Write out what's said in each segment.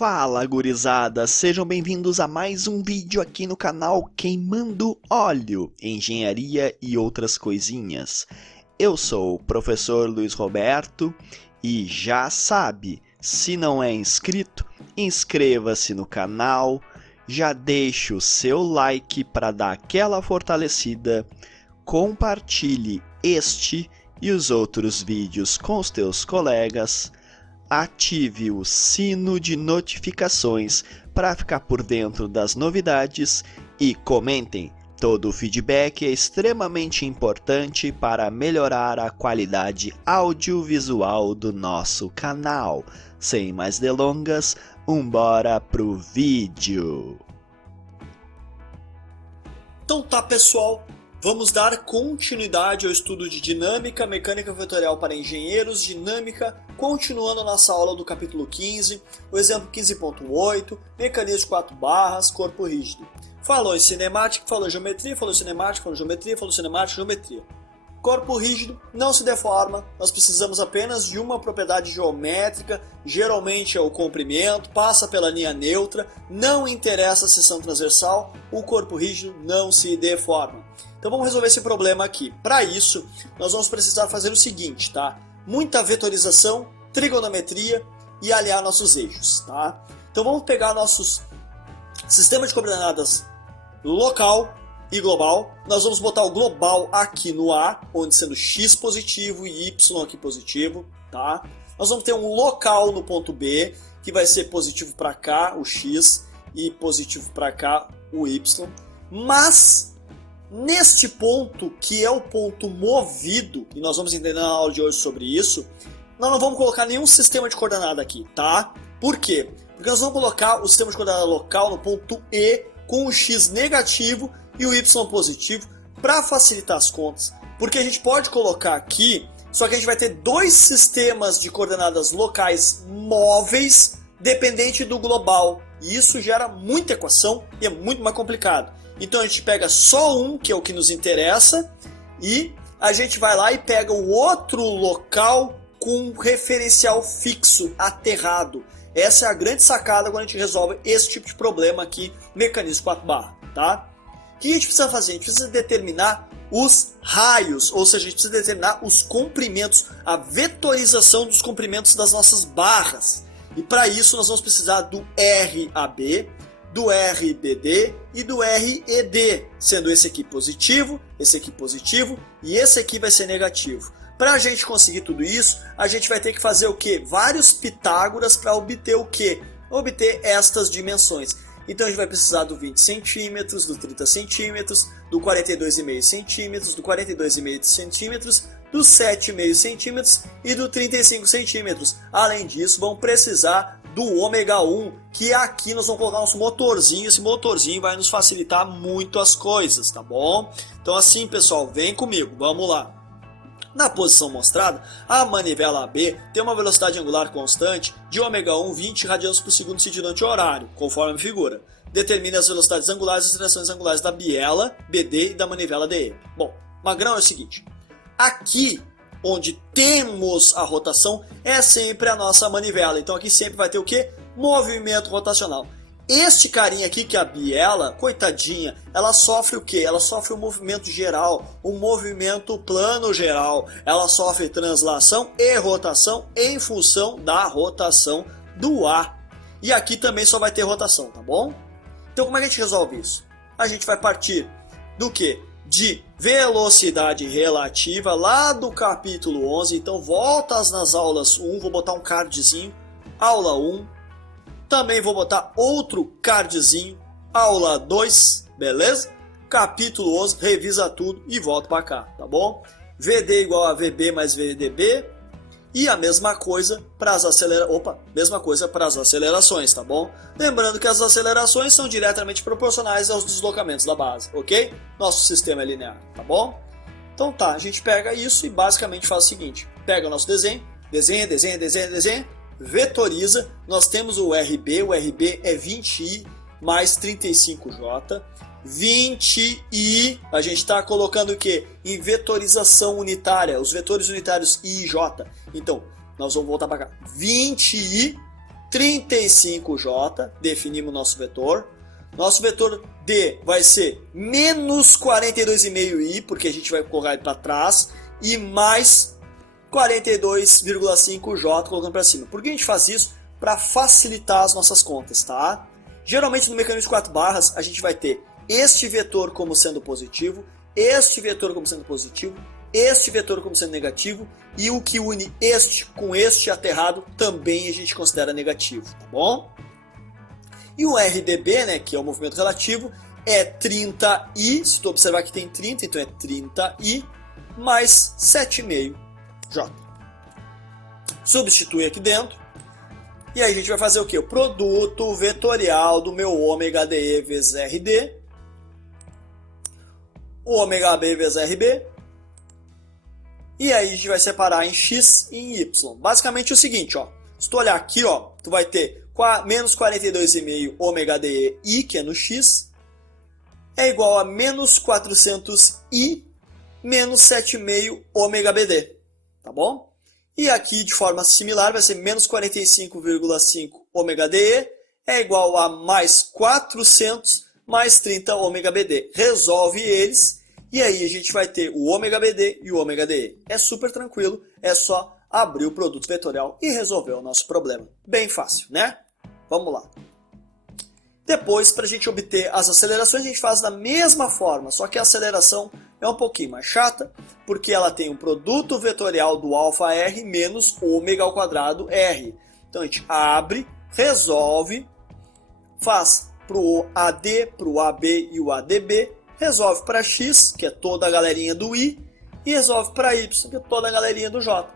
Fala, gurizada, sejam bem-vindos a mais um vídeo aqui no canal Queimando Óleo, Engenharia e outras coisinhas. Eu sou o professor Luiz Roberto e já sabe, se não é inscrito, inscreva-se no canal, já deixe o seu like para dar aquela fortalecida, compartilhe este e os outros vídeos com os teus colegas, ative o sino de notificações para ficar por dentro das novidades e comentem. Todo o feedback é extremamente importante para melhorar a qualidade audiovisual do nosso canal. Sem mais delongas, bora pro vídeo. Então tá, pessoal, vamos dar continuidade ao estudo de dinâmica, mecânica vetorial para engenheiros, dinâmica, continuando a nossa aula do capítulo 15, o exemplo 15.8, mecanismo de 4 barras, corpo rígido. Falou em cinemática, falou em geometria, falou em cinemática, falou em geometria, falou em cinemática, geometria. Corpo rígido não se deforma, nós precisamos apenas de uma propriedade geométrica, geralmente é o comprimento, passa pela linha neutra, não interessa a seção transversal, o corpo rígido não se deforma. Então vamos resolver esse problema aqui. Para isso, nós vamos precisar fazer o seguinte, tá? Muita vetorização, trigonometria e aliar nossos eixos, tá? Então vamos pegar nossos sistemas de coordenadas local e global. Nós vamos botar o global aqui no A, onde sendo x positivo e y aqui positivo, tá? Nós vamos ter um local no ponto B, que vai ser positivo para cá, o x, e positivo para cá, o y. Mas neste ponto, que é o ponto movido, e nós vamos entender na aula de hoje sobre isso, nós não vamos colocar nenhum sistema de coordenada aqui, tá? Por quê? Porque nós vamos colocar o sistema de coordenada local no ponto E com o x negativo e o y positivo para facilitar as contas. Porque a gente pode colocar aqui, só que a gente vai ter dois sistemas de coordenadas locais móveis dependente do global. E isso gera muita equação e é muito mais complicado. Então a gente pega só um, que é o que nos interessa, e a gente vai lá e pega o outro local com um referencial fixo, aterrado. Essa é a grande sacada quando a gente resolve esse tipo de problema aqui, mecanismo 4 barra, tá? O que a gente precisa fazer? A gente precisa determinar os raios, ou seja, a gente precisa determinar os comprimentos, a vetorização dos comprimentos das nossas barras. E para isso nós vamos precisar do RAB, do RBD e do RED, sendo esse aqui positivo e esse aqui vai ser negativo. Para a gente conseguir tudo isso, a gente vai ter que fazer o quê? Vários Pitágoras para obter o quê? Obter estas dimensões. Então a gente vai precisar do 20 centímetros, do 30 centímetros, do 42,5 centímetros, do 42,5 centímetros, do 7,5 centímetros e do 35 centímetros. Além disso, vamos precisar do ômega 1, que aqui nós vamos colocar nosso motorzinho. Esse motorzinho vai nos facilitar muito as coisas, tá bom? Então assim, pessoal, vem comigo, vamos lá. Na posição mostrada, a manivela AB tem uma velocidade angular constante de ômega 1 20 radianos por segundo sentido anti-horário, conforme a figura. Determine as velocidades angulares e as direções angulares da biela BD e da manivela DE. Bom, magrão é o seguinte, aqui onde temos a rotação é sempre a nossa manivela, então aqui sempre vai ter o que? Movimento rotacional. Este carinha aqui, que é a biela, coitadinha, ela sofre o quê? Ela sofre o movimento geral, o movimento plano geral. Ela sofre translação e rotação em função da rotação do A. E aqui também só vai ter rotação, tá bom? Então como é que a gente resolve isso? A gente vai partir do quê? De velocidade relativa, lá do capítulo 11. Então volta nas aulas 1, vou botar um cardzinho, aula 1. Também vou botar outro cardzinho, aula 2, beleza? Capítulo 11, revisa tudo e volta para cá, tá bom? VD igual a VB mais VDB. E a mesma coisa para as acelerações, tá bom? Lembrando que as acelerações são diretamente proporcionais aos deslocamentos da base, ok? Nosso sistema é linear, tá bom? Então tá, a gente pega isso e basicamente faz o seguinte. Pega o nosso desenho, desenha, vetoriza, nós temos o RB é 20i mais 35j, 20i, a gente está colocando o que? Em vetorização unitária, os vetores unitários i e j, então nós vamos voltar para cá, 20i 35J, definimos nosso vetor. Nosso vetor D vai ser menos 42,5i, porque a gente vai correr para trás, e mais 42,5J colocando para cima. Por que a gente faz isso? Para facilitar as nossas contas, tá? Geralmente no mecanismo de 4 barras a gente vai ter este vetor como sendo positivo, este vetor como sendo positivo, este vetor como sendo negativo, e o que une este com este aterrado também a gente considera negativo, tá bom? E o RDB, né, que é o movimento relativo, é 30i, se tu observar que tem 30, então é 30i mais 7,5J. Substitui aqui dentro, e aí a gente vai fazer o quê? O produto vetorial do meu ômega DE vezes RD, o ômega B vezes RB, e aí a gente vai separar em X e em Y. Basicamente é o seguinte, ó, se tu olhar aqui, ó, tu vai ter menos 42,5 ômega DE, que é no X, é igual a menos 400i menos 7,5 ômega BD, tá bom? E aqui, de forma similar, vai ser menos 45,5 ômega DE é igual a mais 400 mais 30 ômega BD. Resolve eles e aí a gente vai ter o ômega BD e o ômega DE. É super tranquilo, é só abrir o produto vetorial e resolver o nosso problema. Bem fácil, né? Vamos lá. Depois, para a gente obter as acelerações, a gente faz da mesma forma, só que a aceleração é um pouquinho mais chata, porque ela tem um produto vetorial do alfa R menos ômega ao quadrado R. Então a gente abre, resolve, faz para o AD, para o AB e o ADB, resolve para X, que é toda a galerinha do I, e resolve para Y, que é toda a galerinha do J.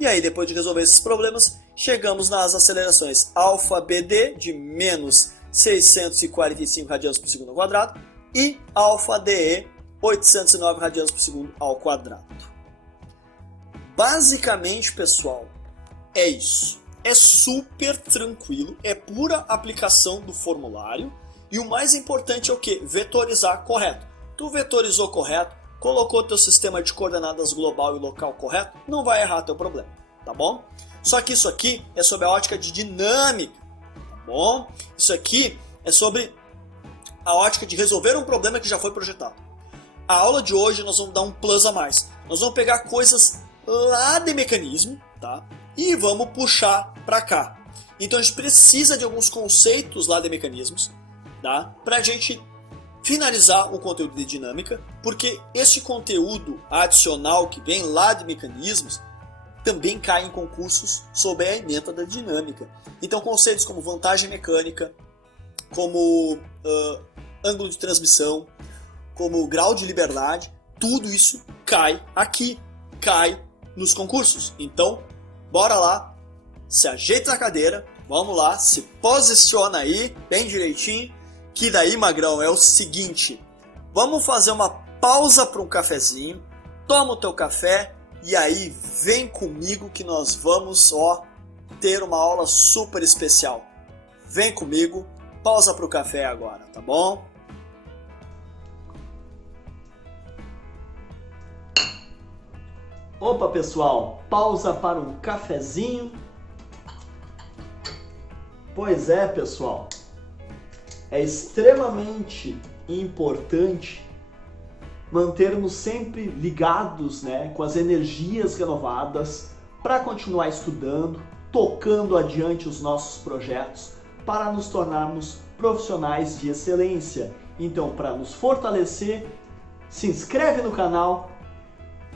E aí, depois de resolver esses problemas, chegamos nas acelerações alfa BD de menos 645 radianos por segundo ao quadrado e alfa DE 809 radianos por segundo ao quadrado. Basicamente, pessoal, é isso. É super tranquilo, é pura aplicação do formulário e o mais importante é o que? Vetorizar correto. Tu vetorizou correto, colocou teu sistema de coordenadas global e local correto, não vai errar teu problema, tá bom? Só que isso aqui é sobre a ótica de dinâmica, tá bom? Isso aqui é sobre a ótica de resolver um problema que já foi projetado. A aula de hoje nós vamos dar um plus a mais. Nós vamos pegar coisas lá de mecanismo, tá? E vamos puxar para cá. Então a gente precisa de alguns conceitos lá de mecanismos, tá? Para a gente finalizar o conteúdo de dinâmica, porque esse conteúdo adicional que vem lá de mecanismos também cai em concursos sob a ementa da dinâmica. Então conceitos como vantagem mecânica, como ângulo de transmissão, como grau de liberdade, tudo isso cai aqui, cai nos concursos. Então, bora lá, se ajeita na cadeira, vamos lá, se posiciona aí, bem direitinho, que daí, magrão, é o seguinte, vamos fazer uma pausa para um cafezinho, toma o teu café e aí vem comigo que nós vamos, ter uma aula super especial. Vem comigo, pausa para o café agora, tá bom? Opa, pessoal, pausa para um cafezinho. Pois é, pessoal, é extremamente importante mantermos sempre ligados, né, com as energias renovadas para continuar estudando, tocando adiante os nossos projetos, para nos tornarmos profissionais de excelência. Então, para nos fortalecer, se inscreve no canal,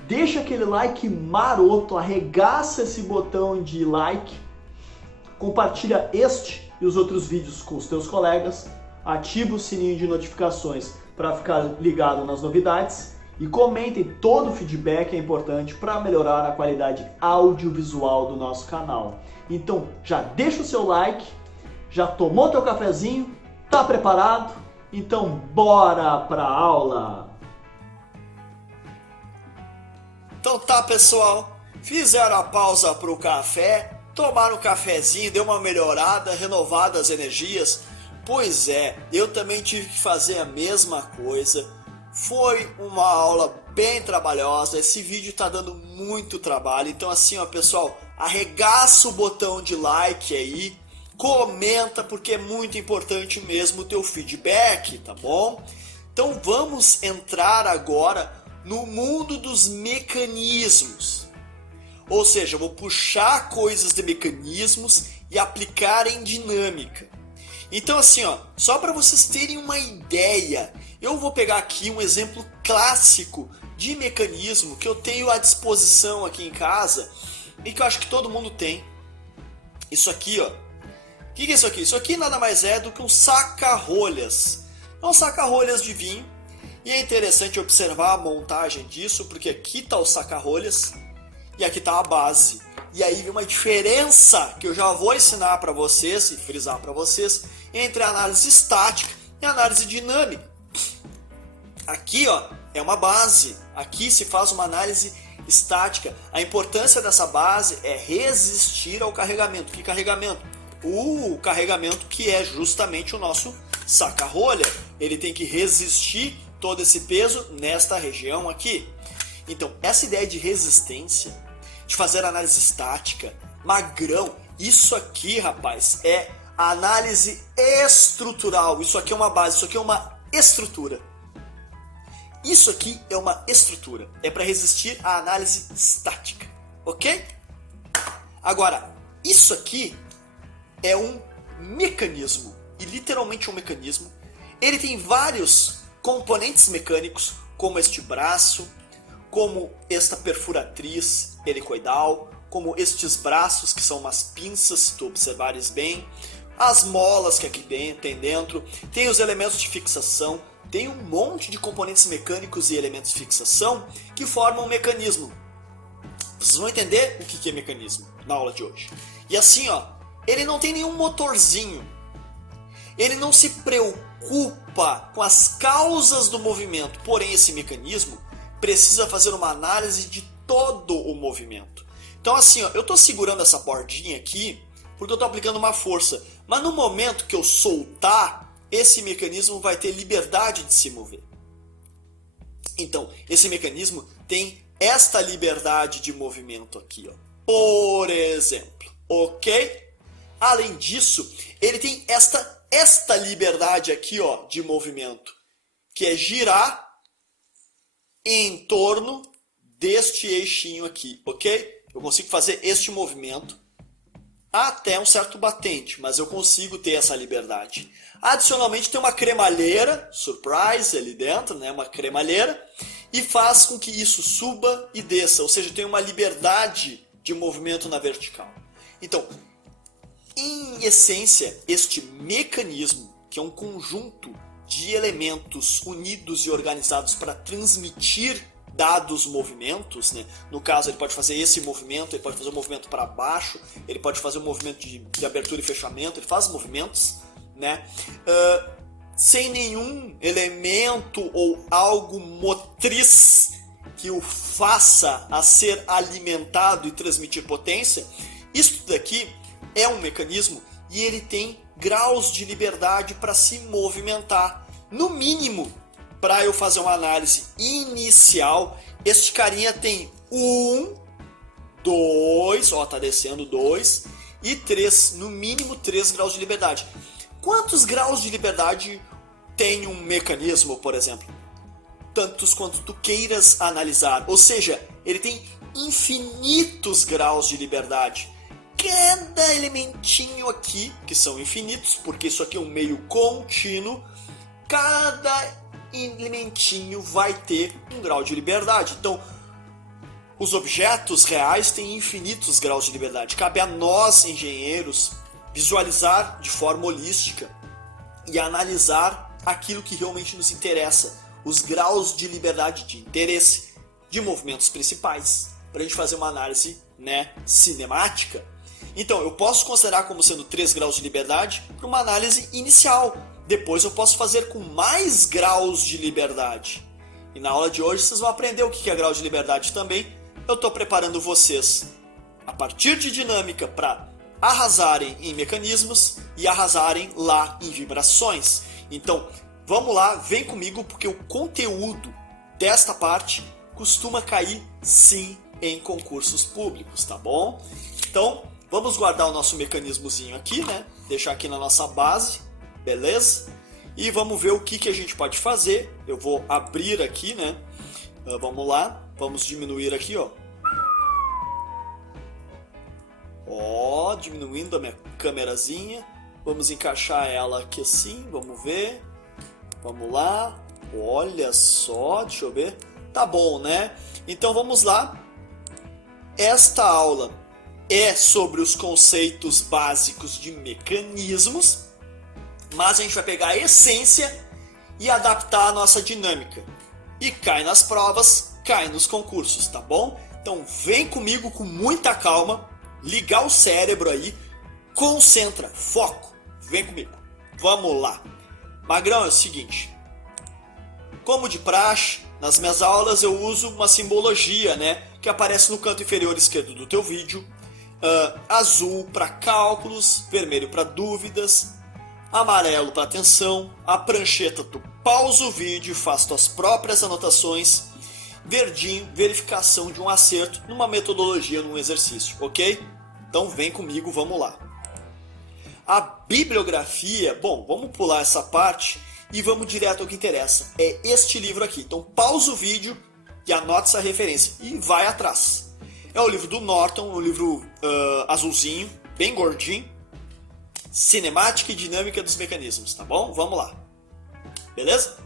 deixa aquele like maroto, arregaça esse botão de like, compartilha este e os outros vídeos com os teus colegas, ativa o sininho de notificações para ficar ligado nas novidades e comentem, todo o feedback é importante para melhorar a qualidade audiovisual do nosso canal. Então já deixa o seu like, já tomou teu cafezinho, tá preparado? Então bora para a aula! Então tá, pessoal, fizeram a pausa para o café, tomaram um cafezinho, deu uma melhorada, renovada as energias. Pois é, eu também tive que fazer a mesma coisa. Foi uma aula bem trabalhosa, esse vídeo tá dando muito trabalho. Então assim, ó, pessoal, arregaça o botão de like aí, comenta, porque é muito importante mesmo o teu feedback, tá bom? Então vamos entrar agora no mundo dos mecanismos. Ou seja, eu vou puxar coisas de mecanismos e aplicar em dinâmica. Então assim, ó, só para vocês terem uma ideia, eu vou pegar aqui um exemplo clássico de mecanismo que eu tenho à disposição aqui em casa e que eu acho que todo mundo tem. Isso aqui, ó. O que é isso aqui? Isso aqui nada mais é do que um saca-rolhas. É um saca-rolhas de vinho. E é interessante observar a montagem disso, porque aqui está o saca-rolhas e aqui está a base. E aí vem uma diferença que eu já vou ensinar para vocês e frisar para vocês entre a análise estática e a análise dinâmica. Aqui, ó, é uma base. Aqui se faz uma análise estática. A importância dessa base é resistir ao carregamento. Que carregamento? O carregamento que é justamente o nosso saca-rolha. Ele tem que resistir todo esse peso nesta região aqui. Então, essa ideia de resistência, de fazer análise estática, magrão, isso aqui, rapaz, é a análise estrutural. Isso aqui é uma base, isso aqui é uma estrutura. Isso aqui é uma estrutura. É para resistir à análise estática. Ok? Agora, isso aqui é um mecanismo. E literalmente um mecanismo. Ele tem vários componentes mecânicos, como este braço, como esta perfuratriz helicoidal, como estes braços que são umas pinças, se tu observares bem, as molas que aqui tem dentro, tem os elementos de fixação, tem um monte de componentes mecânicos e elementos de fixação que formam um mecanismo. Vocês vão entender o que é mecanismo na aula de hoje. E assim, ó, ele não tem nenhum motorzinho. Ele não se preocupa com as causas do movimento. Porém, esse mecanismo precisa fazer uma análise de todo o movimento. Então assim, ó, eu estou segurando essa bordinha aqui porque eu estou aplicando uma força. Mas no momento que eu soltar, esse mecanismo vai ter liberdade de se mover. Então, esse mecanismo tem esta liberdade de movimento aqui, ó. Por exemplo, ok? Além disso, ele tem esta liberdade aqui, ó, de movimento, que é girar em torno deste eixinho aqui, ok? Eu consigo fazer este movimento até um certo batente, mas eu consigo ter essa liberdade. Adicionalmente tem uma cremalheira, surprise, ali dentro, né? Uma cremalheira, e faz com que isso suba e desça, ou seja, tem uma liberdade de movimento na vertical. Então, em essência, este mecanismo, que é um conjunto de elementos unidos e organizados para transmitir dados movimentos, né? No caso, ele pode fazer esse movimento, ele pode fazer um movimento para baixo, ele pode fazer um movimento de abertura e fechamento, ele faz movimentos, né? Sem nenhum elemento ou algo motriz que o faça a ser alimentado e transmitir potência. Isso daqui é um mecanismo e ele tem graus de liberdade para se movimentar. No mínimo, para eu fazer uma análise inicial, este carinha tem 1, 2, ó, tá descendo 2 e 3, no mínimo 3 graus de liberdade. Quantos graus de liberdade tem um mecanismo, por exemplo? Tantos quanto tu queiras analisar. Ou seja, ele tem infinitos graus de liberdade. Cada elementinho aqui, que são infinitos, porque isso aqui é um meio contínuo, cada elementinho vai ter um grau de liberdade. Então, os objetos reais têm infinitos graus de liberdade. Cabe a nós, engenheiros, visualizar de forma holística e analisar aquilo que realmente nos interessa, os graus de liberdade de interesse de movimentos principais, para a gente fazer uma análise, né, cinemática. Então, eu posso considerar como sendo 3 graus de liberdade para uma análise inicial. Depois eu posso fazer com mais graus de liberdade. E na aula de hoje vocês vão aprender o que é grau de liberdade também. Eu estou preparando vocês, a partir de dinâmica, para arrasarem em mecanismos e arrasarem lá em vibrações. Então, vamos lá, vem comigo, porque o conteúdo desta parte costuma cair sim em concursos públicos, tá bom? Então, vamos guardar o nosso mecanismozinho aqui, né? deixar aqui na nossa base, beleza? E vamos ver o que a gente pode fazer. Eu vou abrir aqui, né? Vamos lá, vamos diminuir aqui, ó. Ó, diminuindo a minha câmerazinha. Vamos encaixar ela aqui assim, vamos ver. Vamos lá, olha só, deixa eu ver. Tá bom, né? Então vamos lá. Esta aula é sobre os conceitos básicos de mecanismos, mas a gente vai pegar a essência e adaptar a nossa dinâmica. E cai nas provas, cai nos concursos, tá bom? Então vem comigo com muita calma, ligar o cérebro aí, concentra, foco, vem comigo. Vamos lá. Magrão, é o seguinte, como de praxe, nas minhas aulas eu uso uma simbologia, né, que aparece no canto inferior esquerdo do teu vídeo. Azul para cálculos, vermelho para dúvidas, amarelo para atenção, a prancheta tu pausa o vídeo e faz tuas próprias anotações, verdinho, verificação de um acerto numa metodologia, num exercício, ok? Então vem comigo, vamos lá. A bibliografia, bom, vamos pular essa parte e vamos direto ao que interessa. É este livro aqui. Então pausa o vídeo e anota essa referência e vai atrás. É o livro do Norton, o livro azulzinho, bem gordinho. Cinemática e dinâmica dos mecanismos, tá bom? Vamos lá. Beleza?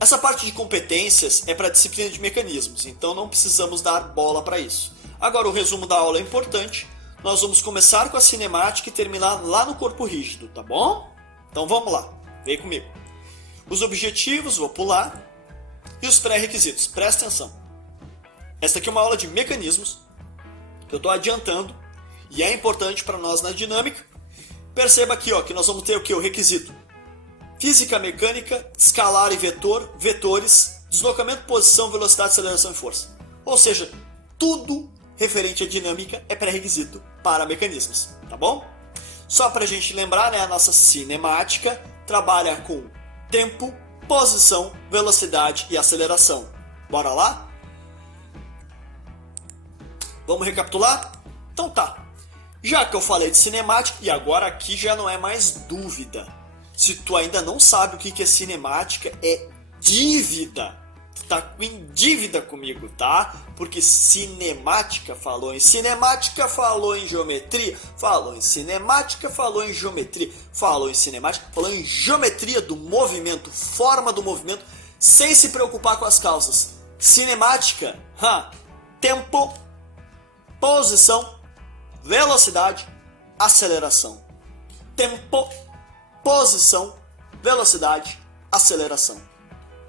Essa parte de competências é para a disciplina de mecanismos, então não precisamos dar bola para isso. Agora o resumo da aula é importante. Nós vamos começar com a cinemática e terminar lá no corpo rígido, tá bom? Então vamos lá, vem comigo. Os objetivos, vou pular, e os pré-requisitos, presta atenção. Esta aqui é uma aula de mecanismos, que eu estou adiantando, e é importante para nós na dinâmica. Perceba aqui ó, que nós vamos ter o que? O requisito. Física mecânica, escalar e vetor, vetores, deslocamento, posição, velocidade, aceleração e força. Ou seja, tudo referente à dinâmica é pré-requisito para mecanismos, tá bom? Só para a gente lembrar, né, a nossa cinemática trabalha com tempo, posição, velocidade e aceleração. Bora lá? Vamos recapitular? Então tá. Já que eu falei de cinemática, e agora aqui já não é mais dúvida. Se tu ainda não sabe o que é cinemática, é dívida. Tu tá em dívida comigo, tá? Porque cinemática falou em cinemática, falou em geometria, falou em cinemática, falou em geometria, falou em cinemática, falou em geometria do movimento, forma do movimento, sem se preocupar com as causas. Cinemática, tempo, posição, velocidade, aceleração. Tempo, posição, velocidade, aceleração.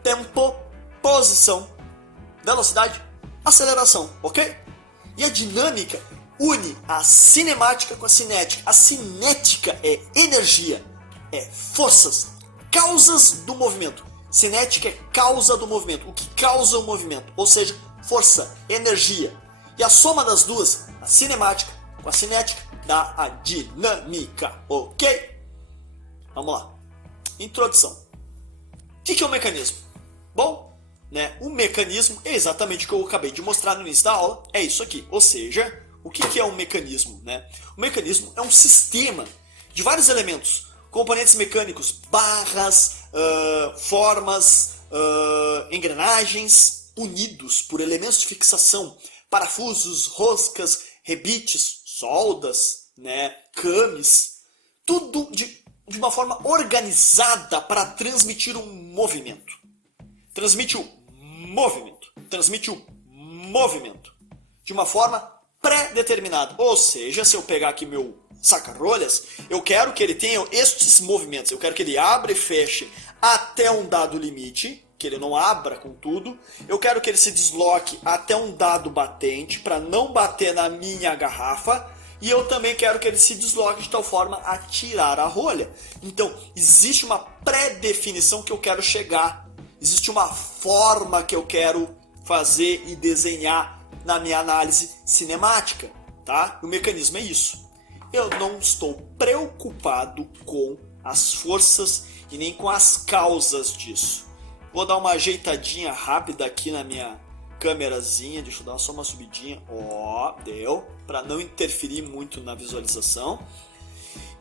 Tempo, posição, velocidade, aceleração, ok? E a dinâmica une a cinemática com a cinética. A cinética é energia, é forças, causas do movimento. Cinética é causa do movimento, o que causa o movimento, ou seja, força, energia. E a soma das duas, a cinemática com a cinética, dá a dinâmica, ok? Vamos lá. Introdução. O que é um mecanismo? Bom, né, o mecanismo é exatamente o que eu acabei de mostrar no início da aula, é isso aqui. Ou seja, o que é um mecanismo? Né? O mecanismo é um sistema de vários elementos, componentes mecânicos, barras, formas, engrenagens, unidos por elementos de fixação, parafusos, roscas, rebites, soldas, né, cames, tudo de uma forma organizada para transmitir um movimento. Transmite o movimento de uma forma pré-determinada. Ou seja, se eu pegar aqui meu saca-rolhas, eu quero que ele tenha estes movimentos. Eu quero que ele abra e feche até um dado limite, que ele não abra com tudo. Eu quero que ele se desloque até um dado batente, para não bater na minha garrafa. E eu também quero que ele se desloque de tal forma a tirar a rolha. Então, existe uma pré-definição que eu quero chegar. Existe uma forma que eu quero fazer e desenhar na minha análise cinemática, tá? O mecanismo é isso. Eu não estou preocupado com as forças e nem com as causas disso. Vou dar uma ajeitadinha rápida aqui na minha câmerazinha, deixa eu dar só uma subidinha, ó, deu, para não interferir muito na visualização.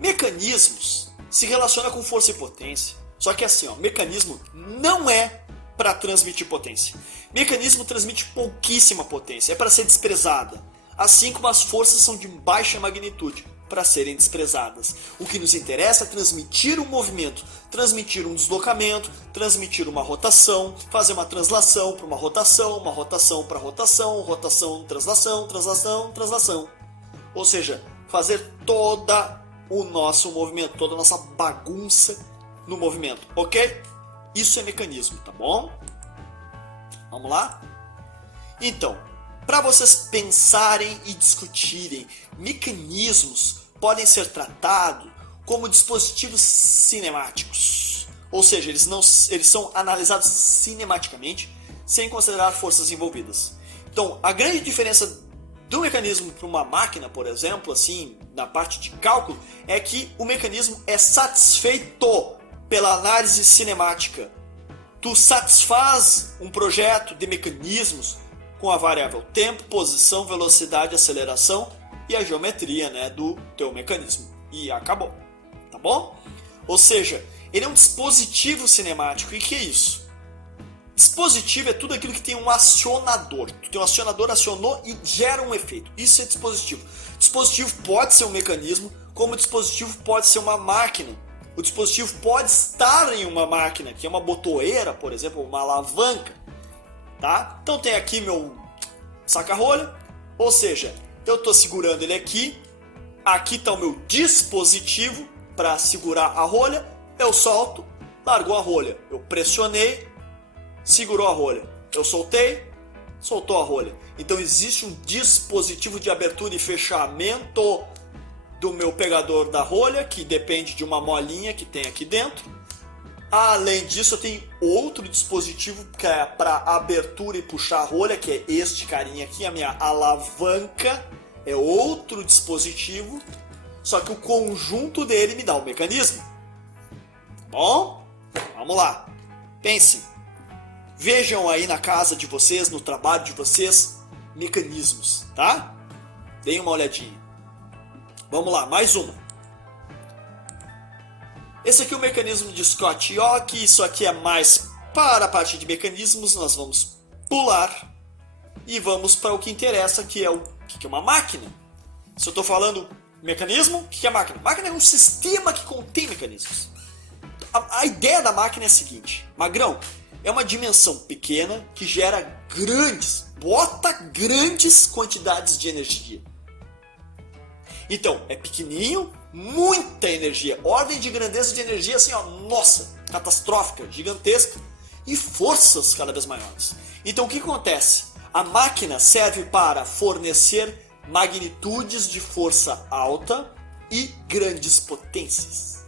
Mecanismos se relacionam com força e potência. Só que assim, mecanismo não é para transmitir potência. Mecanismo transmite pouquíssima potência, é para ser desprezada. Assim como as forças são de baixa magnitude, para serem desprezadas. O que nos interessa é transmitir um movimento, transmitir um deslocamento, transmitir uma rotação, fazer uma translação para uma rotação para rotação, rotação, translação, translação, translação. Ou seja, fazer todo o nosso movimento, toda a nossa bagunça no movimento, ok? Isso é mecanismo, tá bom? Vamos lá? Então, para vocês pensarem e discutirem, mecanismos podem ser tratados como dispositivos cinemáticos. Ou seja, eles são analisados cinematicamente, sem considerar forças envolvidas. Então, a grande diferença do mecanismo para uma máquina, por exemplo, assim, na parte de cálculo, é que o mecanismo é satisfeito pela análise cinemática. Tu satisfaz um projeto de mecanismos com a variável tempo, posição, velocidade, aceleração e a geometria, né, do teu mecanismo. E acabou, tá bom? Ou seja, ele é um dispositivo cinemático. E o que é isso? Dispositivo é tudo aquilo que tem um acionador. Tu tem um acionador, acionou e gera um efeito. Isso é dispositivo. Dispositivo pode ser um mecanismo, como o dispositivo pode ser uma máquina. O dispositivo pode estar em uma máquina, que é uma botoeira, por exemplo, uma alavanca. Tá? Então tem aqui meu saca-rolha, ou seja, eu estou segurando ele aqui está o meu dispositivo para segurar a rolha, eu solto, largou a rolha, eu pressionei, segurou a rolha, eu soltei, soltou a rolha. Então existe um dispositivo de abertura e fechamento do meu pegador da rolha, que depende de uma molinha que tem aqui dentro. Além disso, eu tenho outro dispositivo que é para abertura e puxar a rolha, que é este carinha aqui, a minha alavanca. É outro dispositivo, só que o conjunto dele me dá o mecanismo. Bom, vamos lá. Pensem. Vejam aí na casa de vocês, no trabalho de vocês, mecanismos, tá? Deem uma olhadinha. Vamos lá, mais uma. Esse aqui é o mecanismo de Scott-Yock, isso aqui é mais para a parte de mecanismos, nós vamos pular e vamos para o que interessa, que é o que é uma máquina. Se eu estou falando mecanismo, o que é máquina? Máquina é um sistema que contém mecanismos. A ideia da máquina é a seguinte, Magrão, é uma dimensão pequena que gera grandes quantidades de energia. Então, é pequenininho, muita energia, ordem de grandeza de energia assim, nossa, catastrófica, gigantesca e forças cada vez maiores. Então o que acontece? A máquina serve para fornecer magnitudes de força alta e grandes potências.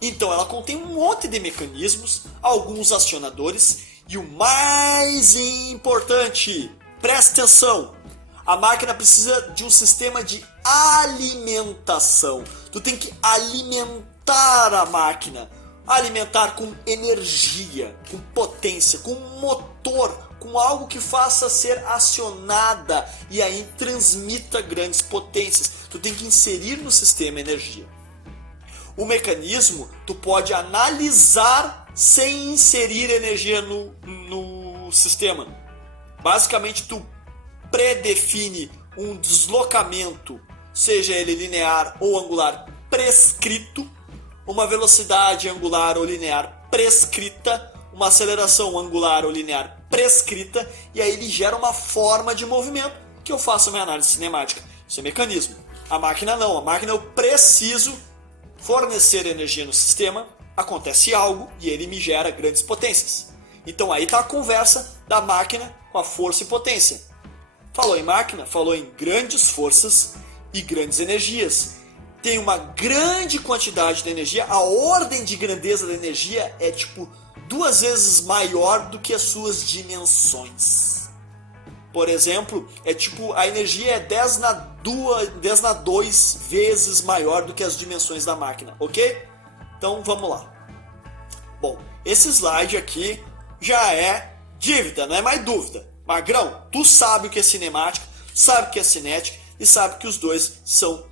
Então ela contém um monte de mecanismos, alguns acionadores e o mais importante, presta atenção, a máquina precisa de um sistema de alimentação. Tu tem que alimentar a máquina. Alimentar com energia, com potência, com motor, com algo que faça ser acionada e aí transmita grandes potências. Tu tem que inserir no sistema energia. O mecanismo tu pode analisar sem inserir energia no sistema. Basicamente tu predefine um deslocamento, seja ele linear ou angular prescrito, uma velocidade angular ou linear prescrita, uma aceleração angular ou linear prescrita, e aí ele gera uma forma de movimento que eu faço a minha análise cinemática. Isso é mecanismo. A máquina não. A máquina eu preciso fornecer energia no sistema, acontece algo e ele me gera grandes potências. Então aí está a conversa da máquina com a força e potência. Falou em máquina, falou em grandes forças e grandes energias. Tem uma grande quantidade de energia, a ordem de grandeza da energia é tipo 2 vezes maior do que as suas dimensões. Por exemplo, é tipo a energia é 10 na 2 vezes maior do que as dimensões da máquina, ok? Então vamos lá. Bom, esse slide aqui já é dívida, não é mais dúvida. Magrão, tu sabe o que é cinemática, sabe o que é cinética e sabe que os dois são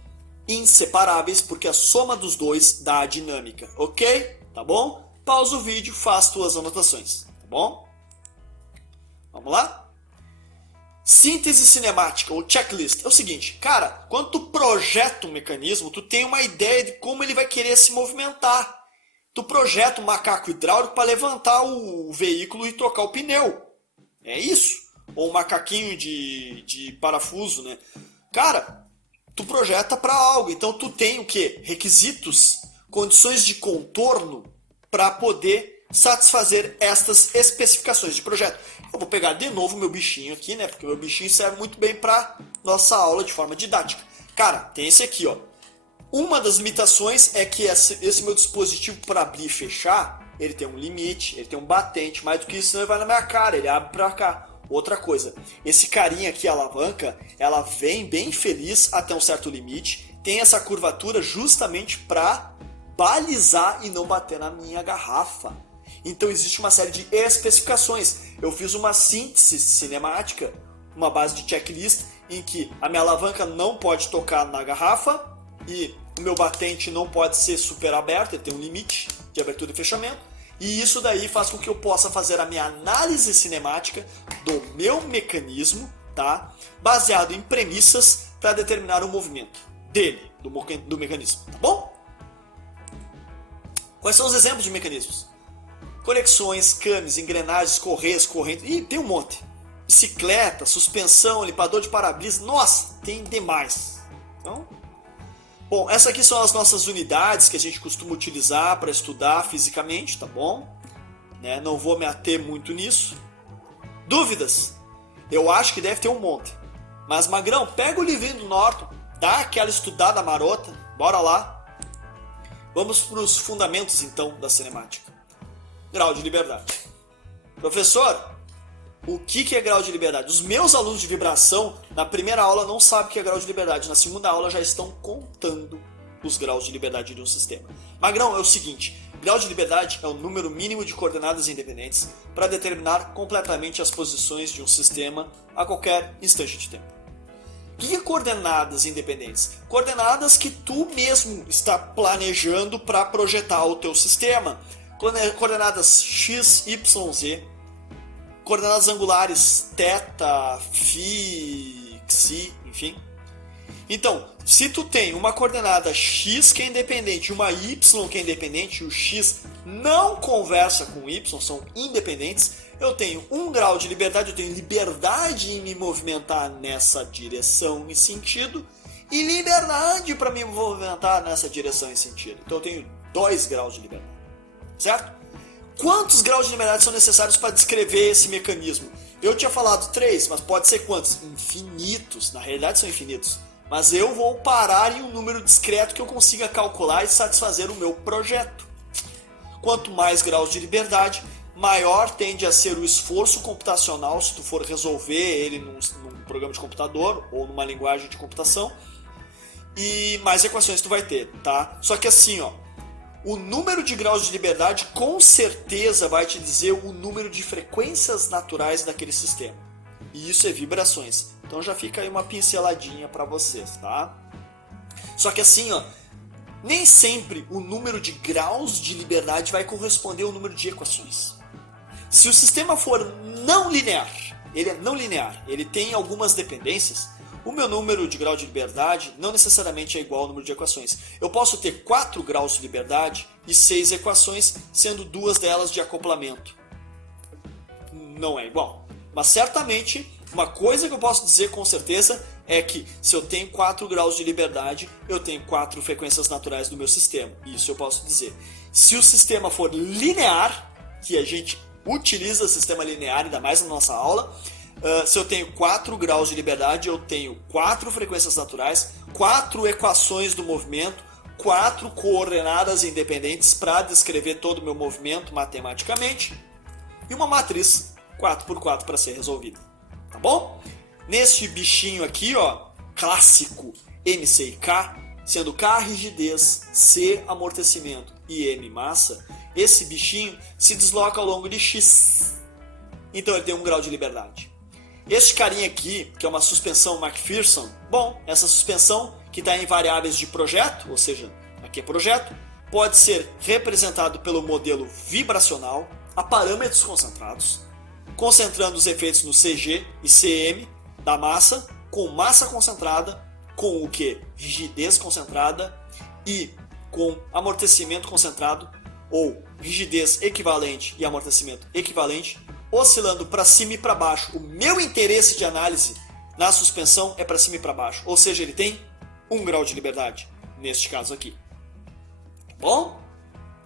inseparáveis, porque a soma dos dois dá a dinâmica, ok? Tá bom? Pausa o vídeo, faz tuas anotações, tá bom? Vamos lá? Síntese cinemática, ou checklist, é o seguinte, cara, quando tu projeta um mecanismo, tu tem uma ideia de como ele vai querer se movimentar. Tu projeta um macaco hidráulico para levantar o veículo e trocar o pneu. É isso. Ou um macaquinho de parafuso, né? Cara, tu projeta para algo, então tu tem o quê? Requisitos, condições de contorno para poder satisfazer estas especificações de projeto. Eu vou pegar de novo meu bichinho aqui, né? Porque o meu bichinho serve muito bem para nossa aula de forma didática. Cara, tem esse aqui, ó. Uma das limitações é que esse meu dispositivo para abrir e fechar, ele tem um limite, ele tem um batente, mais do que isso, senão ele vai na minha cara, ele abre para cá. Outra coisa, esse carinha aqui, a alavanca, ela vem bem feliz até um certo limite, tem essa curvatura justamente para balizar e não bater na minha garrafa. Então existe uma série de especificações. Eu fiz uma síntese cinemática, uma base de checklist, em que a minha alavanca não pode tocar na garrafa e o meu batente não pode ser super aberto, ele tem um limite de abertura e fechamento. E isso daí faz com que eu possa fazer a minha análise cinemática do meu mecanismo, tá? Baseado em premissas para determinar o movimento dele, do mecanismo, tá bom? Quais são os exemplos de mecanismos? Conexões, cames, engrenagens, correias, correntes... Ih, tem um monte. Bicicleta, suspensão, limpador de para-brisa... Nossa, tem demais. Então... Bom, essas aqui são as nossas unidades que a gente costuma utilizar para estudar fisicamente, tá bom? Né? Não vou me ater muito nisso. Dúvidas? Eu acho que deve ter um monte. Mas, Magrão, pega o livrinho do Norton, dá aquela estudada marota, bora lá. Vamos para os fundamentos, então, da cinemática. Grau de liberdade. Professor, o que é grau de liberdade? Os meus alunos de vibração, na primeira aula, não sabem o que é grau de liberdade. Na segunda aula, já estão contando os graus de liberdade de um sistema. Magrão, é o seguinte, grau de liberdade é o número mínimo de coordenadas independentes para determinar completamente as posições de um sistema a qualquer instante de tempo. O que é coordenadas independentes? Coordenadas que tu mesmo está planejando para projetar o teu sistema. Coordenadas x, y, z. Coordenadas angulares, θ, φ, xi, enfim. Então, se tu tem uma coordenada x que é independente e uma y que é independente, e o x não conversa com o y, são independentes, eu tenho um grau de liberdade, eu tenho liberdade em me movimentar nessa direção e sentido, e liberdade para me movimentar nessa direção e sentido. Então eu tenho 2 graus de liberdade, certo? Quantos graus de liberdade são necessários para descrever esse mecanismo? Eu tinha falado 3, mas pode ser quantos? Infinitos, na realidade são infinitos. Mas eu vou parar em um número discreto que eu consiga calcular e satisfazer o meu projeto. Quanto mais graus de liberdade, maior tende a ser o esforço computacional se tu for resolver ele num programa de computador ou numa linguagem de computação, e mais equações tu vai ter, tá? Só que assim, ó, o número de graus de liberdade com certeza vai te dizer o número de frequências naturais daquele sistema. E isso é vibrações. Então já fica aí uma pinceladinha para vocês, tá? Só que assim, ó, nem sempre o número de graus de liberdade vai corresponder ao número de equações. Se o sistema for não linear, ele é não linear, ele tem algumas dependências, o meu número de grau de liberdade não necessariamente é igual ao número de equações. Eu posso ter 4 graus de liberdade e 6 equações, sendo 2 delas de acoplamento. Não é igual. Mas certamente, uma coisa que eu posso dizer com certeza é que se eu tenho 4 graus de liberdade, eu tenho 4 frequências naturais do meu sistema. Isso eu posso dizer. Se o sistema for linear, que a gente utiliza sistema linear, ainda mais na nossa aula, se eu tenho 4 graus de liberdade, eu tenho 4 frequências naturais, 4 equações do movimento, 4 coordenadas independentes para descrever todo o meu movimento matematicamente e uma matriz 4x4 para ser resolvida. Tá bom? Neste bichinho aqui, ó, clássico MC e K, sendo K rigidez, C amortecimento e M massa, esse bichinho se desloca ao longo de X. Então ele tem um grau de liberdade. Este carinha aqui, que é uma suspensão McPherson, bom, essa suspensão que está em variáveis de projeto, ou seja, aqui é projeto, pode ser representado pelo modelo vibracional a parâmetros concentrados, concentrando os efeitos no CG e CM da massa, com massa concentrada, com o que? Rigidez concentrada e com amortecimento concentrado, ou rigidez equivalente e amortecimento equivalente, oscilando para cima e para baixo. O meu interesse de análise na suspensão é para cima e para baixo, ou seja, ele tem 1 grau de liberdade, neste caso aqui. Tá bom?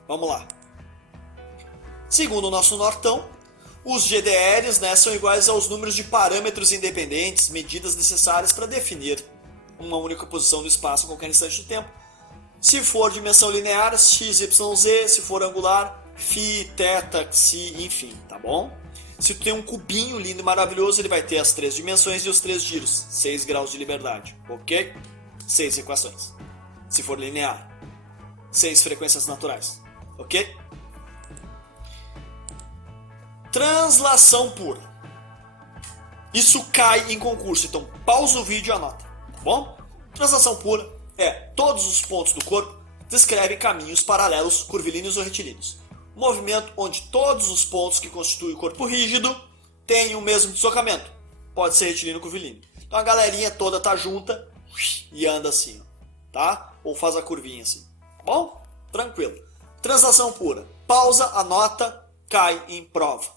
Vamos lá. Segundo o nosso nortão, os GDRs, né, são iguais aos números de parâmetros independentes, medidas necessárias para definir uma única posição no espaço em qualquer instante do tempo. Se for dimensão linear, x, y, z. Se for angular, φ, θ, xi, enfim, tá bom? Se tu tem um cubinho lindo e maravilhoso, ele vai ter as 3 dimensões e os 3 giros, 6 graus de liberdade, ok? 6 equações. Se for linear, 6 frequências naturais, ok? Translação pura. Isso cai em concurso, então pausa o vídeo e anota, tá bom? Translação pura é todos os pontos do corpo descrevem caminhos paralelos, curvilíneos ou retilíneos. Movimento onde todos os pontos que constituem o corpo rígido têm o mesmo deslocamento. Pode ser retilíneo ou curvilíneo. Então a galerinha toda tá junta e anda assim, tá? Ou faz a curvinha assim, tá bom? Tranquilo. Translação pura. Pausa, anota, cai em prova.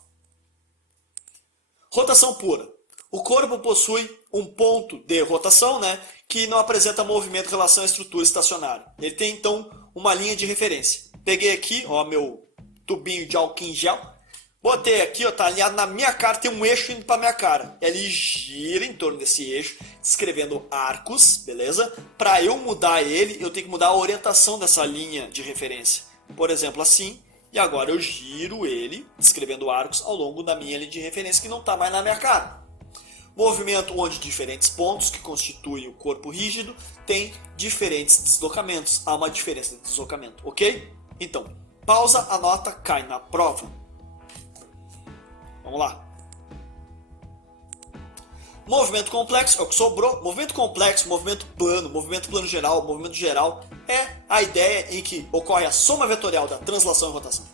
Rotação pura. O corpo possui um ponto de rotação, né, que não apresenta movimento em relação à estrutura estacionária. Ele tem, então, uma linha de referência. Peguei aqui, ó, meu tubinho de álcool em gel. Botei aqui, ó, tá alinhado na minha cara, tem um eixo indo para minha cara. Ele gira em torno desse eixo, descrevendo arcos, beleza? Para eu mudar ele, eu tenho que mudar a orientação dessa linha de referência. Por exemplo, assim. E agora eu giro ele, descrevendo arcos ao longo da minha linha de referência, que não está mais na minha cara. Movimento onde diferentes pontos que constituem o corpo rígido têm diferentes deslocamentos. Há uma diferença de deslocamento, ok? Então, pausa, anota, cai na prova. Vamos lá. Movimento complexo, é o que sobrou. Movimento complexo, movimento plano geral, movimento geral é a ideia em que ocorre a soma vetorial da translação e rotação.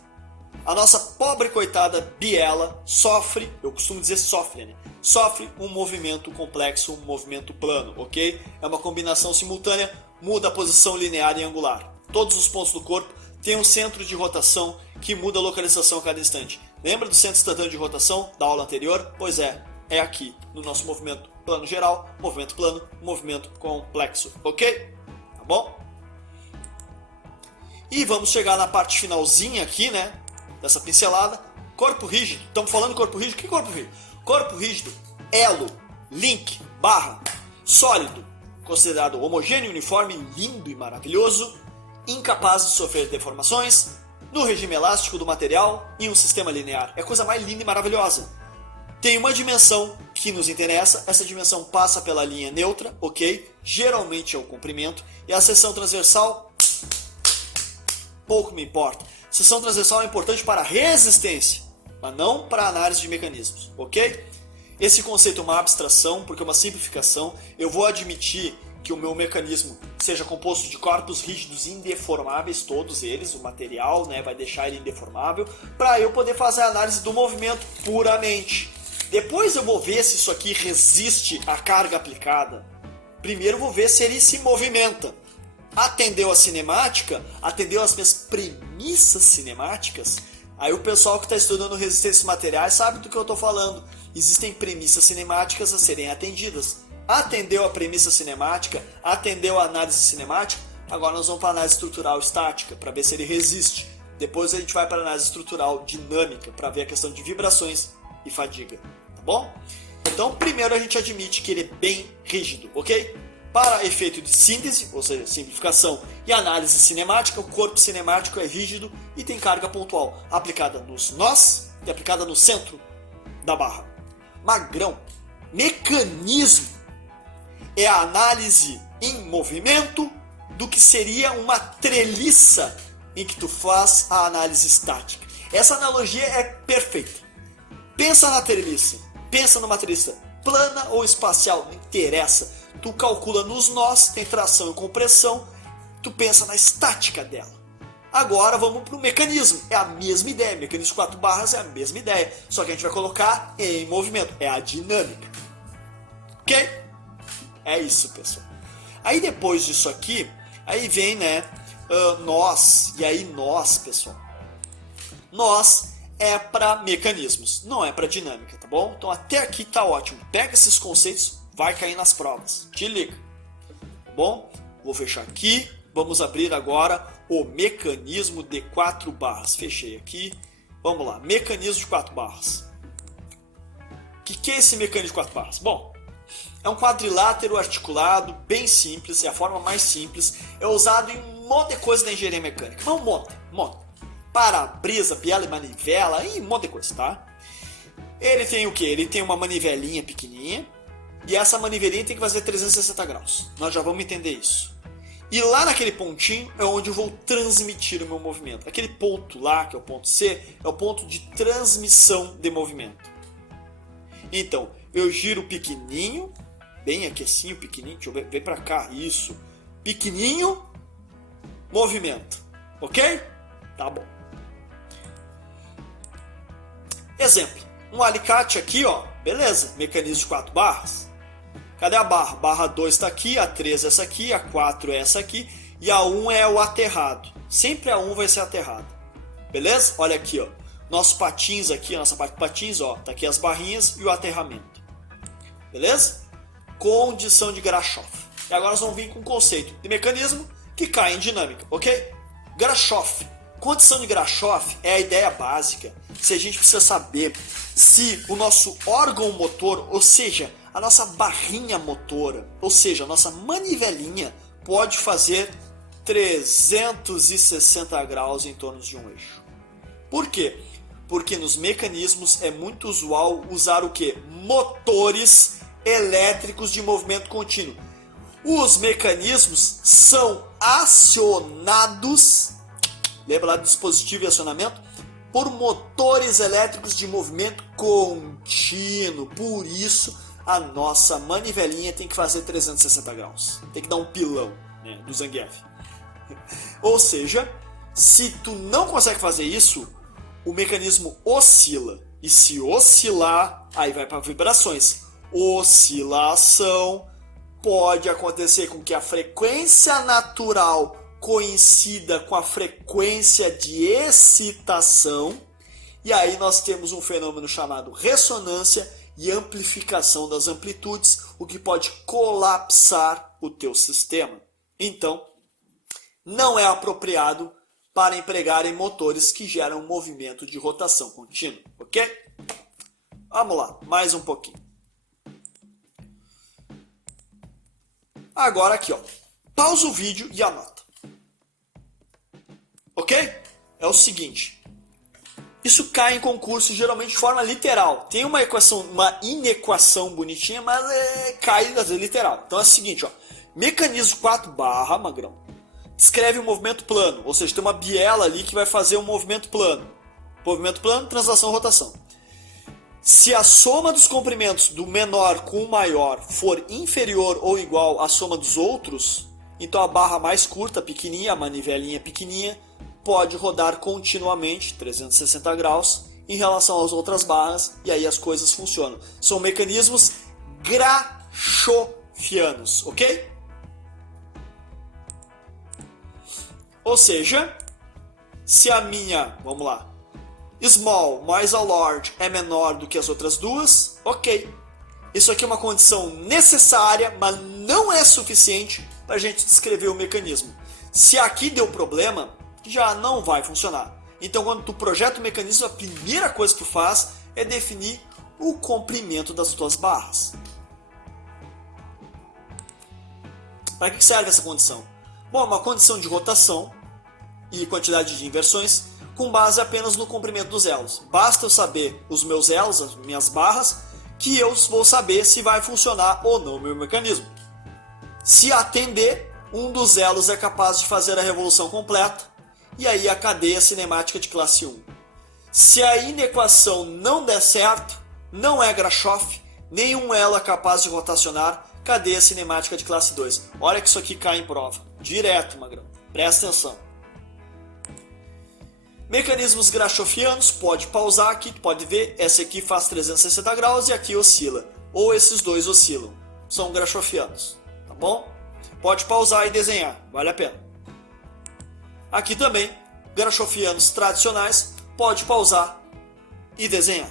A nossa pobre coitada biela sofre, eu costumo dizer sofre, né? Sofre um movimento complexo, um movimento plano, ok? É uma combinação simultânea, muda a posição linear e angular. Todos os pontos do corpo têm um centro de rotação que muda a localização a cada instante. Lembra do centro instantâneo de rotação da aula anterior? Pois é aqui no nosso movimento plano geral, movimento plano, movimento complexo, ok? Tá bom? E vamos chegar na parte finalzinha aqui, né, dessa pincelada. Corpo rígido. Estamos falando de corpo rígido. O que é corpo rígido? Corpo rígido, elo, link, barra, sólido, considerado homogêneo, uniforme, lindo e maravilhoso, incapaz de sofrer deformações, no regime elástico do material e um sistema linear. É a coisa mais linda e maravilhosa. Tem uma dimensão que nos interessa, essa dimensão passa pela linha neutra, ok? Geralmente é o comprimento, e a seção transversal, pouco me importa. Seção transversal é importante para a resistência, mas não para a análise de mecanismos, ok? Esse conceito é uma abstração, porque é uma simplificação. Eu vou admitir que o meu mecanismo seja composto de corpos rígidos indeformáveis, todos eles, o material, né, vai deixar ele indeformável, para eu poder fazer a análise do movimento puramente. Depois eu vou ver se isso aqui resiste à carga aplicada. Primeiro eu vou ver se ele se movimenta. Atendeu a cinemática? Atendeu as minhas premissas cinemáticas? Aí o pessoal que está estudando resistência materiais sabe do que eu estou falando. Existem premissas cinemáticas a serem atendidas. Atendeu a premissa cinemática? Atendeu a análise cinemática? Agora nós vamos para a análise estrutural estática, para ver se ele resiste. Depois a gente vai para a análise estrutural dinâmica, para ver a questão de vibrações e fadiga. Tá bom? Então, primeiro a gente admite que ele é bem rígido, ok? Para efeito de síntese, ou seja, simplificação e análise cinemática, o corpo cinemático é rígido e tem carga pontual, aplicada nos nós e aplicada no centro da barra. Magrão, mecanismo, é a análise em movimento do que seria uma treliça em que tu faz a análise estática. Essa analogia é perfeita. Pensa na treliça, pensa numa treliça plana ou espacial, não interessa. tu calcula nos nós, tem tração e compressão, tu pensa na estática dela. Agora vamos para o mecanismo, é a mesma ideia, mecanismo de 4 barras é a mesma ideia, só que a gente vai colocar em movimento, é a dinâmica. Ok? É isso, pessoal. Aí depois disso aqui, aí vem, né, nós, e aí nós, pessoal. Nós é para mecanismos, não é para dinâmica, tá bom? Então até aqui tá ótimo. Pega esses conceitos, vai cair nas provas. Te liga. Tá bom? Vou fechar aqui. Vamos abrir agora o mecanismo de 4 barras. Fechei aqui. Vamos lá. Mecanismo de 4 barras. O que é esse mecanismo de 4 barras? Bom, é um quadrilátero articulado, bem simples, é a forma mais simples. É usado em um monte de coisa da engenharia mecânica. Não, um monte. Para-brisa, biela e manivela e um monte de coisa, tá? Ele tem o que? Ele tem uma manivelinha pequenininha e essa manivelinha tem que fazer 360 graus. Nós já vamos entender isso. E lá naquele pontinho é onde eu vou transmitir o meu movimento. Aquele ponto lá, que é o ponto C, é o ponto de transmissão de movimento. Então, eu giro pequenininho, bem aqui assim, pequenininho, deixa eu ver, vem pra cá, isso. Pequenininho, movimento, ok? Tá bom. Exemplo, um alicate aqui, ó, beleza, mecanismo de 4 barras. Cadê a barra? Barra 2 está aqui, a 3 é essa aqui, a 4 é essa aqui e a 1 é o aterrado. Sempre a 1 vai ser aterrado. Beleza? Olha aqui, ó. Nossos patins aqui, a nossa parte de patins, ó, tá aqui as barrinhas e o aterramento. Beleza? Condição de Grashof. E agora nós vamos vir com um conceito de mecanismo que cai em dinâmica, ok? Grashof. Condição de Grashof é a ideia básica. Se a gente precisa saber se o nosso órgão motor, ou seja, a nossa barrinha motora, ou seja, a nossa manivelinha, pode fazer 360 graus em torno de um eixo. Por quê? Porque nos mecanismos é muito usual usar o quê? Motores elétricos de movimento contínuo. Os mecanismos são acionados, lembra lá do dispositivo e acionamento? Por motores elétricos de movimento contínuo. Por isso, a nossa manivelinha tem que fazer 360 graus. Tem que dar um pilão, né, do Zangief. Ou seja, se tu não consegue fazer isso, o mecanismo oscila. E se oscilar, aí vai para vibrações. Oscilação pode acontecer com que a frequência natural coincida com a frequência de excitação. E aí nós temos um fenômeno chamado ressonância e amplificação das amplitudes, o que pode colapsar o teu sistema. Então, não é apropriado para empregar em motores que geram movimento de rotação contínua, ok? Vamos lá, mais um pouquinho. Agora aqui, ó, pausa o vídeo e anota. Ok? É o seguinte. Isso cai em concurso geralmente de forma literal. Tem uma equação, uma inequação bonitinha, mas cai às vezes literal. Então é o seguinte, ó. Mecanismo 4 barra, magrão, descreve um movimento plano. Ou seja, tem uma biela ali que vai fazer um movimento plano. Movimento plano, translação, rotação. Se a soma dos comprimentos do menor com o maior for inferior ou igual à soma dos outros, então a barra mais curta, pequenininha, a manivelinha pequenininha, pode rodar continuamente 360 graus em relação às outras barras e aí as coisas funcionam. São mecanismos grashofianos, ok? Ou seja, se a minha, vamos lá, small mais a large é menor do que as outras duas, ok. Isso aqui é uma condição necessária, mas não é suficiente para a gente descrever o mecanismo. Se aqui deu problema, já não vai funcionar. Então, quando tu projeta o mecanismo, a primeira coisa que tu faz é definir o comprimento das tuas barras. Para que serve essa condição? Bom, é uma condição de rotação e quantidade de inversões com base apenas no comprimento dos elos. Basta eu saber os meus elos, as minhas barras, que eu vou saber se vai funcionar ou não o meu mecanismo. Se atender, um dos elos é capaz de fazer a revolução completa, e aí a cadeia cinemática de classe 1. Se a inequação não der certo, não é Grashof, nenhum elo é capaz de rotacionar, Cadê a cinemática de classe 2? Olha que isso aqui cai em prova. Direto, magrão. Presta atenção. Mecanismos grachofianos, pode pausar aqui, tu pode ver, essa aqui faz 360 graus e aqui oscila. Ou esses dois oscilam. São grachofianos, tá bom? Pode pausar e desenhar, vale a pena. Aqui também, grachofianos tradicionais, pode pausar e desenhar.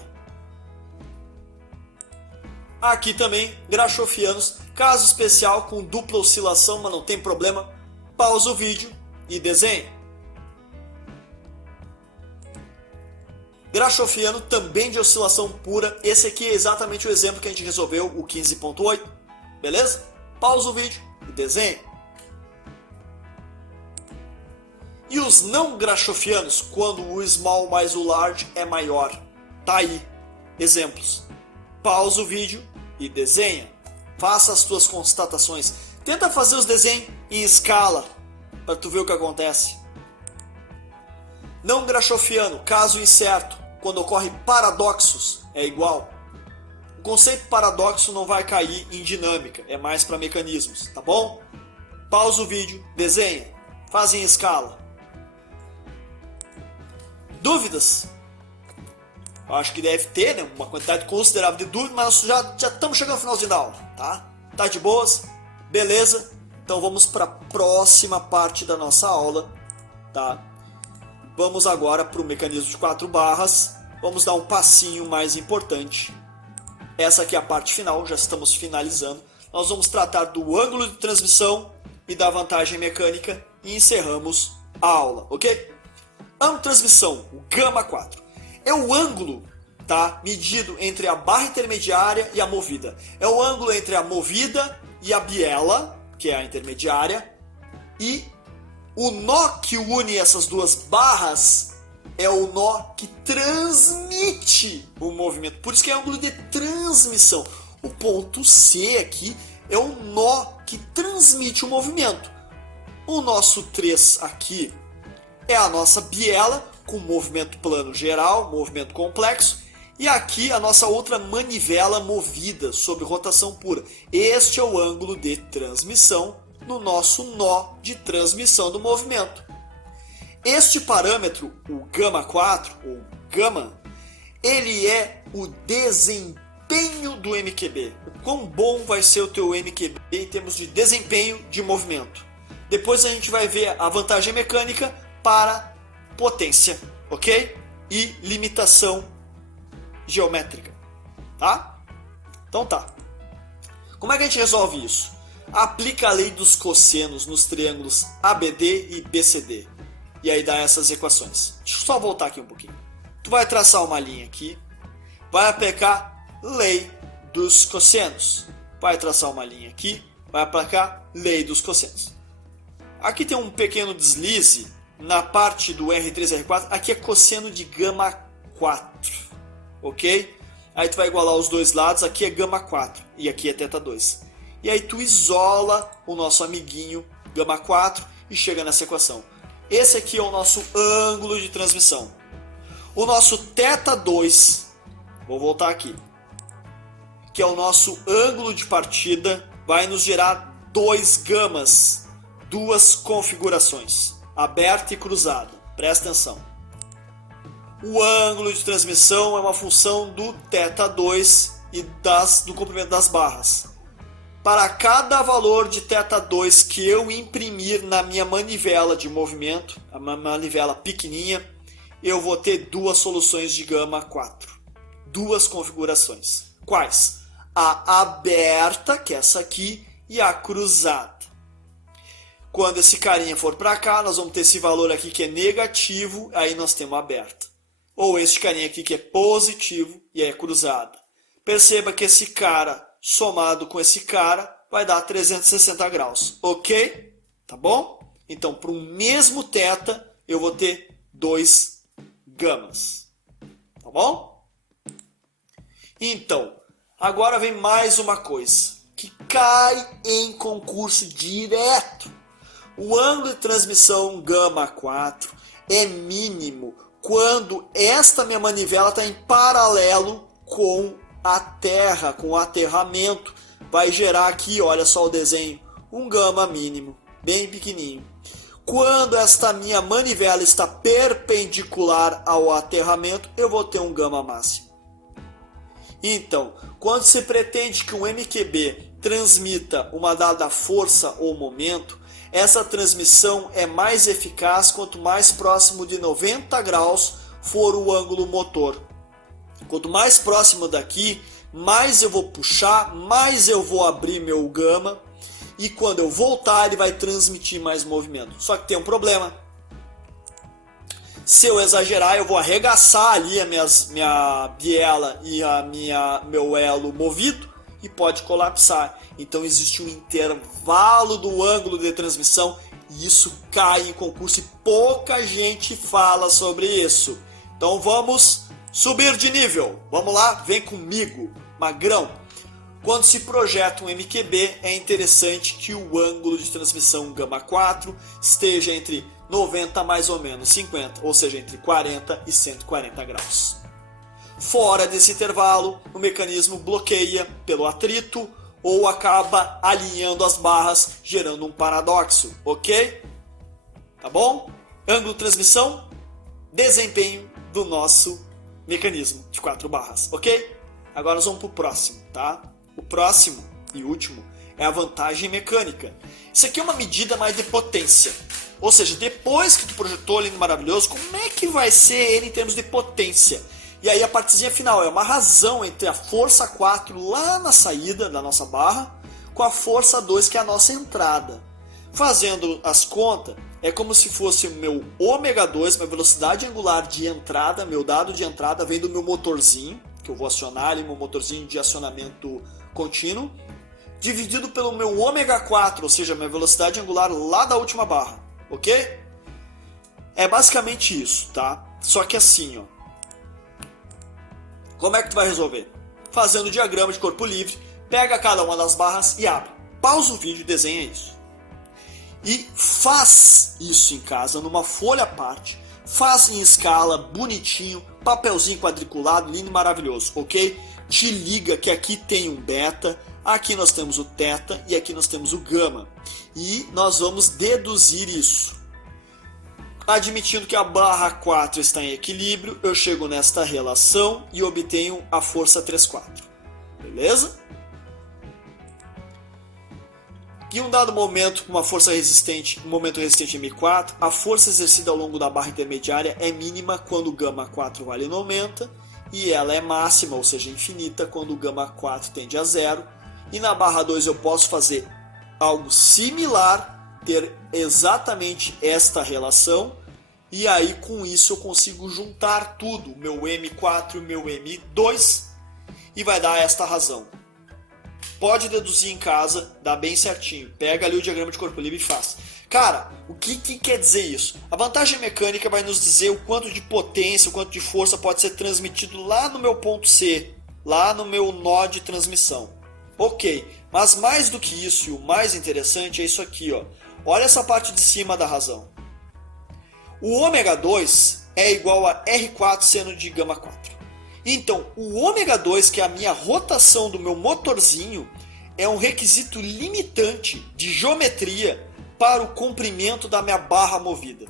Aqui também, grachofianos, caso especial com dupla oscilação, mas não tem problema, pausa o vídeo e desenha. Grachofiano também de oscilação pura, esse aqui é exatamente o exemplo que a gente resolveu, o 15.8, beleza? Pausa o vídeo e desenha. E os não grachofianos, quando o small mais o large é maior. Tá aí, exemplos. Pausa o vídeo e desenha. Faça as tuas constatações. Tenta fazer os desenhos em escala, para tu ver o que acontece. Não grachofiano, caso incerto, quando ocorre paradoxos, é igual. O conceito paradoxo não vai cair em dinâmica, é mais para mecanismos, tá bom? Pausa o vídeo, desenha, faz em escala. Dúvidas? Eu acho que deve ter, né, uma quantidade considerável de dúvidas, mas já estamos chegando no finalzinho da aula, tá? Tá de boas? Beleza? Então vamos para a próxima parte da nossa aula, tá? Vamos agora para o mecanismo de 4 barras. Vamos dar um passinho mais importante. Essa aqui é a parte final, já estamos finalizando. Nós vamos tratar do ângulo de transmissão e da vantagem mecânica e encerramos a aula, ok? Ângulo de transmissão, o gama 4. É o ângulo, tá, medido entre a barra intermediária e a movida. É o ângulo entre a movida e a biela, que é a intermediária, e o nó que une essas duas barras é o nó que transmite o movimento. Por isso que é ângulo de transmissão. O ponto C aqui é o nó que transmite o movimento. O nosso 3 aqui é a nossa biela com movimento plano geral, movimento complexo. E aqui a nossa outra manivela movida sob rotação pura. Este é o ângulo de transmissão no nosso nó de transmissão do movimento. Este parâmetro, o gama 4, ou gama, ele é o desempenho do MQB. O quão bom vai ser o teu MQB em termos de desempenho de movimento. Depois a gente vai ver a vantagem mecânica para potência, ok? E limitação geométrica, tá? Então tá. Como é que a gente resolve isso? Aplica a lei dos cossenos nos triângulos ABD e BCD. E aí dá essas equações. Deixa eu só voltar aqui um pouquinho. Tu vai traçar uma linha aqui. Vai aplicar lei dos cossenos. Vai traçar uma linha aqui. Vai aplicar lei dos cossenos. Aqui tem um pequeno deslize na parte do R3 R4. Aqui é cosseno de gama 4. Ok? Aí tu vai igualar os dois lados. Aqui é gama 4 e aqui é θ 2. E aí tu isola o nosso amiguinho gama 4 e chega nessa equação. Esse aqui é o nosso ângulo de transmissão. O nosso θ 2, vou voltar aqui, que é o nosso ângulo de partida, vai nos gerar 2 gamas, 2 configurações, aberta e cruzada. Presta atenção. O ângulo de transmissão é uma função do θ 2 e do comprimento das barras. Para cada valor de θ 2 que eu imprimir na minha manivela de movimento, a manivela pequenininha, eu vou ter 2 soluções de gama 4. 2 configurações. Quais? A aberta, que é essa aqui, e a cruzada. Quando esse carinha for para cá, nós vamos ter esse valor aqui que é negativo, aí nós temos a aberta. Ou esse carinha aqui que é positivo e é cruzada. Perceba que esse cara somado com esse cara vai dar 360 graus, ok? Tá bom? Então, para um mesmo θ, eu vou ter 2 gamas, tá bom? Então, agora vem mais uma coisa que cai em concurso direto. O ângulo de transmissão gama 4 é mínimo quando esta minha manivela está em paralelo com a terra, com o aterramento vai gerar aqui, olha só o desenho, um gama mínimo, bem pequenininho. Quando esta minha manivela está perpendicular ao aterramento, eu vou ter um gama máximo. Então, quando se pretende que um MQB transmita uma dada força ou momento, essa transmissão é mais eficaz quanto mais próximo de 90 graus for o ângulo motor. Quanto mais próximo daqui, mais eu vou puxar, mais eu vou abrir meu gama, e quando eu voltar ele vai transmitir mais movimento. Só que tem um problema. Se eu exagerar, eu vou arregaçar ali a minha biela e meu elo movido e pode colapsar. Então existe um intervalo do ângulo de transmissão e isso cai em concurso e pouca gente fala sobre isso. Então vamos subir de nível. Vamos lá, vem comigo, magrão. Quando se projeta um MQB, é interessante que o ângulo de transmissão gama 4 esteja entre 90 mais ou menos 50, ou seja, entre 40 e 140 graus. Fora desse intervalo, o mecanismo bloqueia pelo atrito ou acaba alinhando as barras, gerando um paradoxo, ok? Tá bom? Ângulo de transmissão, desempenho do nosso mecanismo de 4 barras, ok? Agora nós vamos para o próximo, tá? O próximo e último é a vantagem mecânica. Isso aqui é uma medida mais de potência. Ou seja, depois que tu projetou lindo maravilhoso, como é que vai ser ele em termos de potência? E aí a partezinha final é uma razão entre a força 4 lá na saída da nossa barra com a força 2 que é a nossa entrada. Fazendo as contas, é como se fosse o meu ômega 2, minha velocidade angular de entrada, meu dado de entrada vem do meu motorzinho, que eu vou acionar ali, meu motorzinho de acionamento contínuo, dividido pelo meu ômega 4, ou seja, minha velocidade angular lá da última barra, ok? É basicamente isso, tá? Só que assim, ó. Como é que tu vai resolver? Fazendo o diagrama de corpo livre, pega cada uma das barras e abre. Pausa o vídeo e desenha isso. E faz isso em casa, numa folha à parte. Faz em escala, bonitinho, papelzinho quadriculado, lindo e maravilhoso, ok? Te liga que aqui tem um beta, aqui nós temos o teta e aqui nós temos o gama. E nós vamos deduzir isso. Admitindo que a barra 4 está em equilíbrio, eu chego nesta relação e obtenho a força 3,4. Beleza? Em um dado momento, com uma força resistente, um momento resistente M4, a força exercida ao longo da barra intermediária é mínima quando o gama 4 vale 90 e ela é máxima, ou seja, infinita, quando o gama 4 tende a 0. E na barra 2 eu posso fazer algo similar, ter exatamente esta relação, e aí com isso eu consigo juntar tudo, meu M4 e meu M2, e vai dar esta razão. Pode deduzir em casa, dá bem certinho. Pega ali o diagrama de corpo livre e faz. Cara, o que quer dizer isso? A vantagem mecânica vai nos dizer o quanto de potência, o quanto de força pode ser transmitido lá no meu ponto C, lá no meu nó de transmissão. Ok, mas mais do que isso, e o mais interessante é isso aqui, ó. Olha essa parte de cima da razão. O ômega 2 é igual a R4 seno de gama 4. Então, o ômega 2, que é a minha rotação do meu motorzinho, é um requisito limitante de geometria para o comprimento da minha barra movida.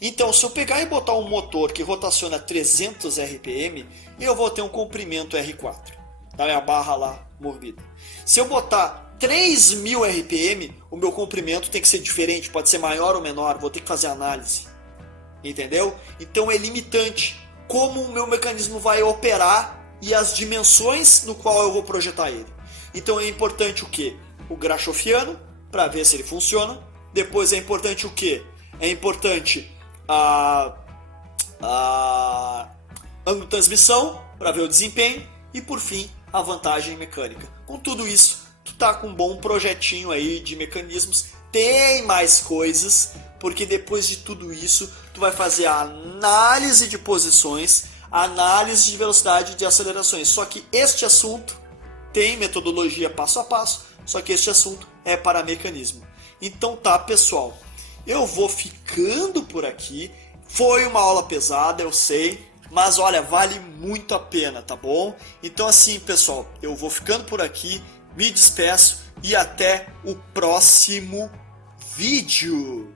Então, se eu pegar e botar um motor que rotaciona 300 RPM, eu vou ter um comprimento R4 da minha barra lá movida. Se eu botar 3000 RPM, o meu comprimento tem que ser diferente, pode ser maior ou menor, vou ter que fazer análise. Entendeu? Então é limitante como o meu mecanismo vai operar e as dimensões no qual eu vou projetar ele. Então é importante o que? O Grashofiano, para ver se ele funciona. Depois é importante o que? É importante a ângulo de transmissão, para ver o desempenho. E por fim, a vantagem mecânica. Com tudo isso, tu tá com um bom projetinho aí de mecanismos. Tem mais coisas, porque depois de tudo isso, tu vai fazer a análise de posições, a análise de velocidade de acelerações. Só que este assunto tem metodologia passo a passo, só que este assunto é para mecanismo. Então tá, pessoal, eu vou ficando por aqui. Foi uma aula pesada, eu sei, mas olha, vale muito a pena, tá bom? Então assim, pessoal, eu vou ficando por aqui. me despeço e até o próximo vídeo.